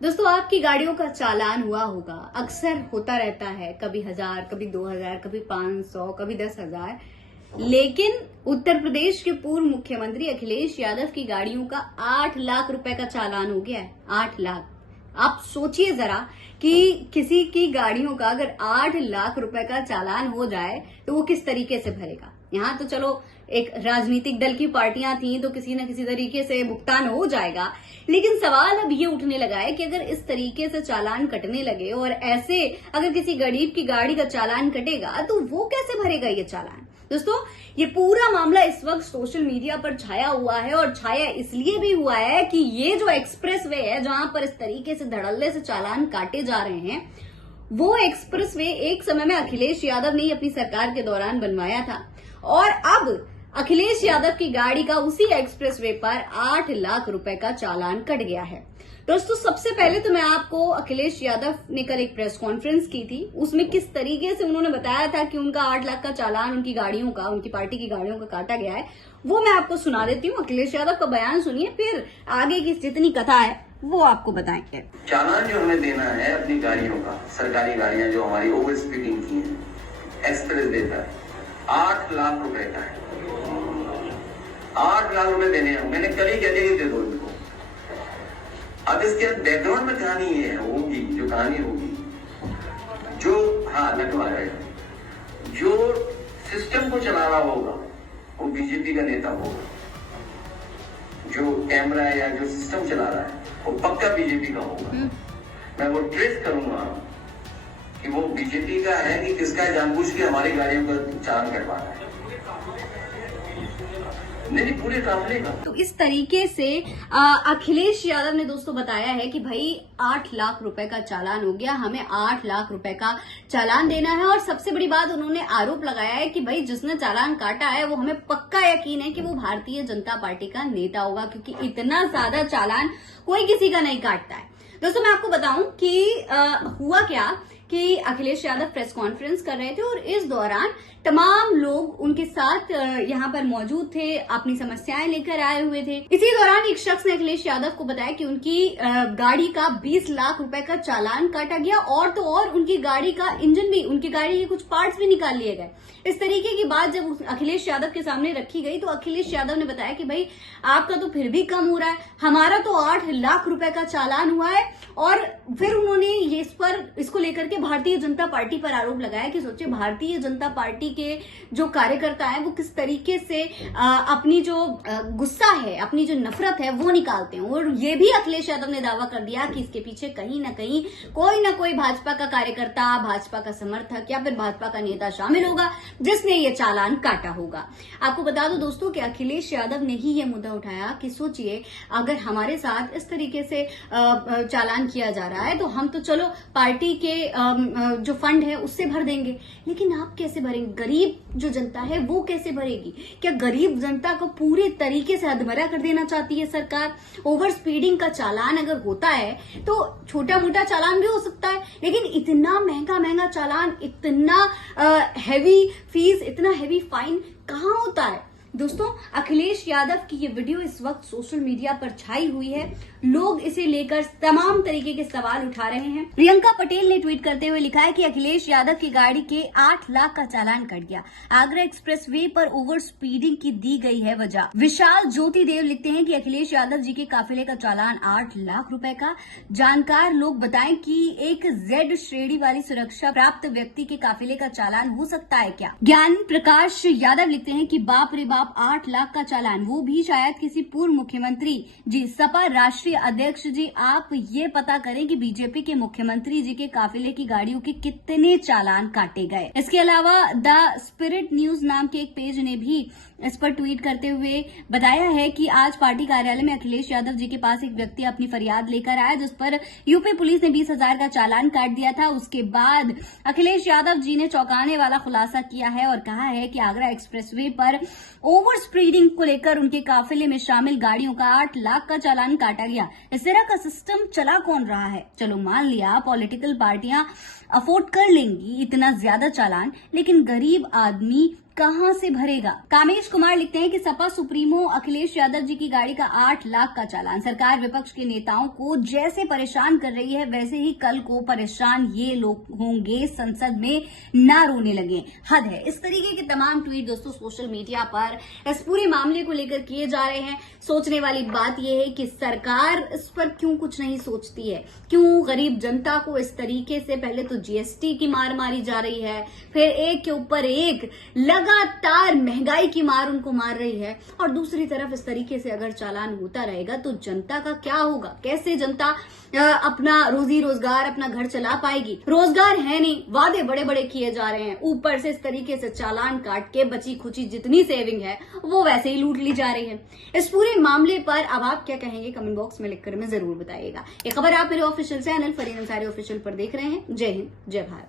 दोस्तों, आपकी गाड़ियों का चालान हुआ होगा, अक्सर होता रहता है, कभी 1000, कभी 2000, कभी 500, कभी 10,000। लेकिन उत्तर प्रदेश के पूर्व मुख्यमंत्री अखिलेश यादव की गाड़ियों का 8 लाख रुपए का चालान हो गया है। 8 लाख। आप सोचिए जरा कि किसी की गाड़ियों का अगर 8 लाख रुपए का चालान हो जाए तो वो किस तरीके से भरेगा। यहाँ तो चलो एक राजनीतिक दल की पार्टियां थी तो किसी न किसी तरीके से भुगतान हो जाएगा, लेकिन सवाल अब ये उठने लगा है कि अगर इस तरीके से चालान कटने लगे और ऐसे अगर किसी गरीब की गाड़ी का चालान कटेगा तो वो कैसे भरेगा ये चालान। दोस्तों, ये पूरा मामला इस वक्त सोशल मीडिया पर छाया हुआ है और छाया इसलिए भी हुआ है कि ये जो एक्सप्रेसवे है जहां पर इस तरीके से धड़ल्ले से चालान काटे जा रहे हैं, वो एक्सप्रेसवे एक समय में अखिलेश यादव ने ही अपनी सरकार के दौरान बनवाया था और अब अखिलेश यादव की गाड़ी का उसी एक्सप्रेसवे पर 8 लाख रुपए का चालान कट गया है। दोस्तों, सबसे पहले तो मैं आपको अखिलेश यादव ने कल एक प्रेस कॉन्फ्रेंस की थी, उसमें किस तरीके से उन्होंने बताया था कि उनका 8 लाख का चालान उनकी गाड़ियों का, उनकी पार्टी की गाड़ियों का काटा गया है, वो मैं आपको सुना देती हूँ। अखिलेश यादव का बयान सुनिए, फिर आगे की जितनी कथा है वो आपको बताएंगे। चालान जो हमें देना है अपनी गाड़ियों का, सरकारी गाड़ियां जो हमारी ओवर स्पीडिंग की हैं, एक्सप्रेस देता है 8 लाख रुपए का है। 8 लाख रुपए देने हैं। मैंने कल ही कह दिया कि दे दो इनको। अब इसके बैकग्राउंड में कहानी ये होगी, जो कहानी होगी, जो लगवा रहेगा, जो सिस्टम को चला रहा होगा वो बीजेपी का नेता होगा। जो कैमरा या जो सिस्टम चला रहा है वो पक्का बीजेपी का होगा। मैं वो ट्रेस करूंगा कि वो बीजेपी का है कि किसका जानबूझ के हमारी गाड़ियों का चालान कटवा रहा है। नहीं, पूरे काफिले का। तो इस तरीके से अखिलेश यादव ने दोस्तों बताया है कि भाई 8 लाख रुपए का चालान हो गया, हमें 8 लाख रुपए का चालान देना है। और सबसे बड़ी बात, उन्होंने आरोप लगाया है कि भाई जिसने चालान काटा है वो हमें पक्का यकीन है कि वो भारतीय जनता पार्टी का नेता होगा, क्योंकि इतना ज्यादा चालान कोई किसी का नहीं काटता है। दोस्तों, मैं आपको बताऊं कि हुआ क्या कि अखिलेश यादव प्रेस कॉन्फ्रेंस कर रहे थे और इस दौरान तमाम लोग उनके साथ यहाँ पर मौजूद थे, अपनी समस्याएं लेकर आए हुए थे। इसी दौरान एक शख्स ने अखिलेश यादव को बताया कि उनकी गाड़ी का 20 लाख रुपए का चालान काटा गया और तो और उनकी गाड़ी का इंजन भी, उनकी गाड़ी के कुछ पार्ट्स भी निकाल लिए गए। इस तरीके की बात जब अखिलेश यादव के सामने रखी गई तो अखिलेश यादव ने बताया कि भाई आपका तो फिर भी कम हो रहा है, हमारा तो 8 लाख रुपए का चालान हुआ है। और फिर उन्होंने इसको लेकर के भारतीय जनता पार्टी पर आरोप लगाया कि सोचिए भारतीय जनता पार्टी के जो कार्यकर्ता हैं वो किस तरीके से अपनी जो गुस्सा है, अपनी जो नफरत है वो निकालते हैं। और ये भी अखिलेश यादव ने दावा कर दिया कि इसके पीछे कहीं ना कहीं कोई ना कोई भाजपा का कार्यकर्ता, भाजपा का समर्थक या फिर भाजपा का नेता शामिल होगा जिसने ये चालान काटा होगा। आपको बता दो दोस्तों कि अखिलेश यादव ने ही ये मुद्दा उठाया कि सोचिए अगर हमारे साथ इस तरीके से चालान किया जा रहा है तो हम तो चलो पार्टी के जो फंड है उससे भर देंगे, लेकिन आप कैसे भरेंगे? गरीब जो जनता है वो कैसे भरेगी? क्या गरीब जनता को पूरे तरीके से अधमरा कर देना चाहती है सरकार? ओवर स्पीडिंग का चालान अगर होता है तो छोटा मोटा चालान भी हो सकता है, लेकिन इतना महंगा चालान, इतना हैवी फीस, इतना हैवी फाइन कहाँ होता है? दोस्तों, अखिलेश यादव की ये वीडियो इस वक्त सोशल मीडिया पर छाई हुई है। लोग इसे लेकर तमाम तरीके के सवाल उठा रहे हैं। प्रियंका पटेल ने ट्वीट करते हुए लिखा है कि अखिलेश यादव की गाड़ी के 8 लाख का चालान कट गया, आगरा एक्सप्रेसवे पर ओवर स्पीडिंग की दी गई है वजह। विशाल ज्योति देव लिखते हैं कि अखिलेश यादव जी के काफिले का चालान 8 लाख रुपए का। जानकार लोग बताएं कि एक Z श्रेणी वाली सुरक्षा प्राप्त व्यक्ति के काफिले का चालान हो सकता है क्या? ज्ञान प्रकाश यादव लिखते हैं कि बाप रे बाप, 8 लाख का चालान, वो भी शायद किसी पूर्व मुख्यमंत्री जी, सपा राष्ट्रीय अध्यक्ष जी। आप ये पता करें कि बीजेपी के मुख्यमंत्री जी के काफिले की गाड़ियों के कितने चालान काटे गए। इसके अलावा द स्पिरिट न्यूज नाम के एक पेज ने भी इस पर ट्वीट करते हुए बताया है कि आज पार्टी कार्यालय में अखिलेश यादव जी के पास एक व्यक्ति अपनी फरियाद लेकर आया, जिस पर यूपी पुलिस ने 20,000 का चालान काट दिया था। उसके बाद अखिलेश यादव जी ने चौंकाने वाला खुलासा किया है और कहा है कि आगरा एक्सप्रेसवे पर ओवर स्पीडिंग को लेकर उनके काफिले में शामिल गाड़ियों का 8 लाख का चालान काटा गया। इस तरह का सिस्टम चला कौन रहा है? चलो मान लिया पॉलिटिकल पार्टियां अफोर्ड कर लेंगी इतना ज्यादा चालान, लेकिन गरीब आदमी कहां से भरेगा? कामेश कुमार लिखते हैं कि सपा सुप्रीमो अखिलेश यादव जी की गाड़ी का 8 लाख का चालान। सरकार विपक्ष के नेताओं को जैसे परेशान कर रही है वैसे ही कल को परेशान ये लोग होंगे, संसद में ना रोने लगे। हद है। इस तरीके के तमाम ट्वीट दोस्तों सोशल मीडिया पर इस पूरे मामले को लेकर किए जा रहे हैं। सोचने वाली बात यह है कि सरकार इस पर क्यों कुछ नहीं सोचती है, क्यों गरीब जनता को इस तरीके से पहले तो जीएसटी की मार मारी जा रही है, फिर एक के ऊपर एक लगातार महंगाई की मार उनको मार रही है, और दूसरी तरफ इस तरीके से अगर चालान होता रहेगा तो जनता का क्या होगा? कैसे जनता अपना रोजी रोजगार, अपना घर चला पाएगी? रोजगार है नहीं, वादे बड़े बड़े किए जा रहे हैं, ऊपर से इस तरीके से चालान काट के बची खुची जितनी सेविंग है वो वैसे ही लूट ली जा रही है। इस पूरे मामले पर अब आप क्या कहेंगे कमेंट बॉक्स में लिखकर हमें जरूर बताइएगा। ये खबर आप मेरे official channel Fareen Ansari official पर देख रहे हैं। जय हिंद, जय भारत।